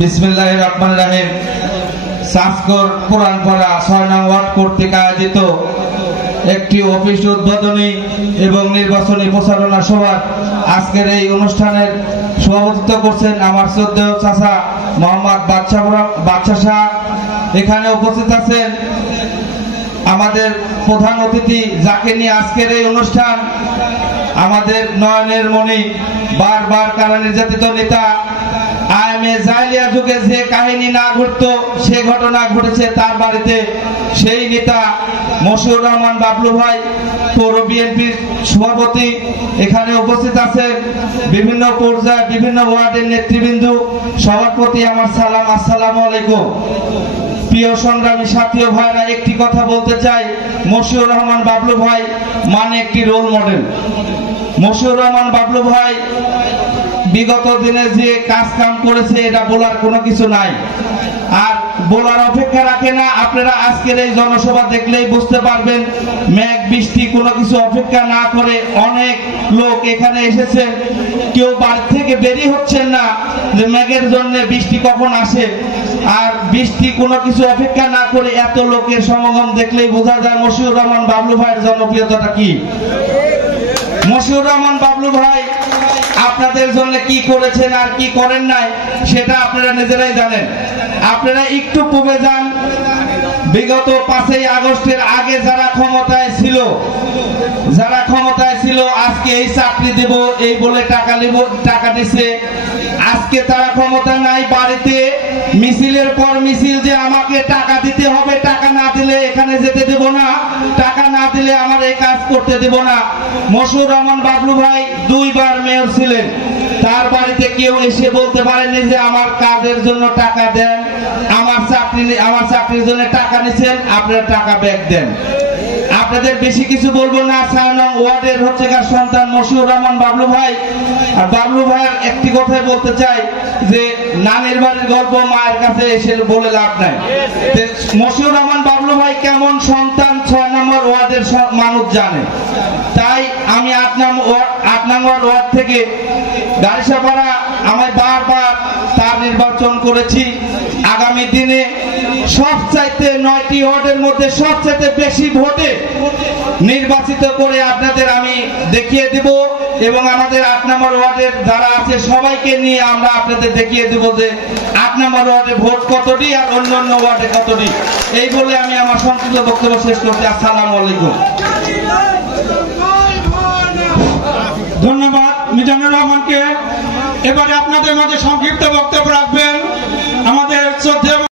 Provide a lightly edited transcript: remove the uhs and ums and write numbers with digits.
বিসমিল্লাহির রহমানির রহিম। সাসকর পুরানপাড়া ৬ নং ওয়ার্ড কর্তৃক আয়োজিত একটি অফিস উদ্বোধনী এবং নির্বাচনী প্রচারণা সভা আজকের এই অনুষ্ঠানের সভাপতিত্ব করছেন আমার শ্রদ্ধেয় চাচা মোহাম্মদ বাদশা শাহ। এখানে উপস্থিত আছেন আমাদের প্রধান অতিথি, যাকে নিয়ে আজকের এই অনুষ্ঠান, আমাদের নয়নের মণি, বারবার কারা নির্যাতিত নেতা, আইএমএ জাইলিয়া যুগে যে কাহিনী না ঘটতো সে ঘটনা ঘটেছে তার বাড়িতে। সেই নেতা মশিউর রহমান বাবলু ভাই, পৌর বিএনপির সভাপতি, এখানে উপস্থিত আছেন বিভিন্ন পর্যায়ে বিভিন্ন ওয়ার্ডের নেতৃবৃন্দ। সবার প্রতি আমার সালাম, আসসালামু আলাইকুম। প্রিয় সংগ্রামী সাথী ও ভাইরা, একটি কথা বলতে চাই, মশিউর রহমান বাবলু ভাই মানে একটি রোল মডেল। মশিউর রহমান বাবলু ভাই বিগত দিনে যে কাজ কাম করেছে এটা বলার কোনো কিছু নাই, আর বলার অপেক্ষা রাখে না। আপনারা আজকের এই জনসভা দেখলেই বুঝতে পারবেন, মেঘ বৃষ্টি কোনো কিছু অপেক্ষা না করে অনেক লোক এখানে এসেছেন। কেউ বাড়ি থেকে বেরিয়ে হচ্ছেন না যে মেঘের জন্য বৃষ্টি কখন আসে, আর বৃষ্টি কোনো কিছু অপেক্ষা না করে এত লোকের সমাগম দেখলেই বোঝা যায় মশিউর রহমান বাবলু ভাইয়ের জনপ্রিয়তাটা কি। মশিউর রহমান বাবলু ভাই আপনাদের জন্য কি করেছেন আর কি করেন নাই সেটা আপনারা নিজেরাই জানেন। আপনারা একটু পূর্বে যান, বিগত 5ই আগস্টের আগে যারা ক্ষমতায় ছিল আজকে এই চাকরি দেব এই বলে টাকা দিছে। আজকে তারা ক্ষমতা নাই, বাড়িতে মিছিলের পর মিছিল যে আমাকে টাকা দিতে হবে, টাকা না দিলে এখানে যেতে দেব না, টাকা না দিলে আমার এই কাজ করতে দেব না। মশিউর রহমান বাবলু ভাই 2 বার মেয়র ছিলেন, তার বাড়িতে কেউ এসে বলতে পারেনি যে আমার কাজের জন্য টাকা দেন, আমার চাকরির জন্য টাকা নিছেন, আপনারা টাকা ব্যাক দেন। আপনাদের বেশি কিছু বলবো না। 6 নং ওয়ার্ডের হচ্ছে সন্তান মশিউর রহমান বাবলু ভাই। আর বাবলু ভাইয়ের একটি কথাই বলতে চাই যে নানির বাড়ির গল্প মায়ের কাছে এসে বলে লাভ নাই। মশিউর রহমান বাবলু ভাই কেমন সন্তান 6 নম্বর ওয়ার্ডের মানুষ জানে। তাই আমি 8 নম্বর ওয়ার্ড থেকে গাড়িসাপাড়া আমি বারবার তার নির্বাচন করেছি। আগামী দিনে সবচাইতে 9টি ওয়ার্ডের মধ্যে সবচাইতে বেশি ভোটে নির্বাচিত করে আপনাদের আমি দেখিয়ে দেব, এবং আমাদের 8 নম্বর ওয়ার্ডের যারা আছে সবাইকে নিয়ে আমরা আপনাদের দেখিয়ে দেব যে 8 নম্বর ওয়ার্ডে ভোট কতটি আর অন্যান্য ওয়ার্ডে কতটি। এই বলে আমি আমার সংক্ষিপ্ত বক্তব্য শেষ করছি। আসসালামু আলাইকুম। ধন্যবাদ মিজানুর রহমানকে। এবারে আপনাদের মাঝে সংক্ষিপ্ত বক্তব্য রাখবেন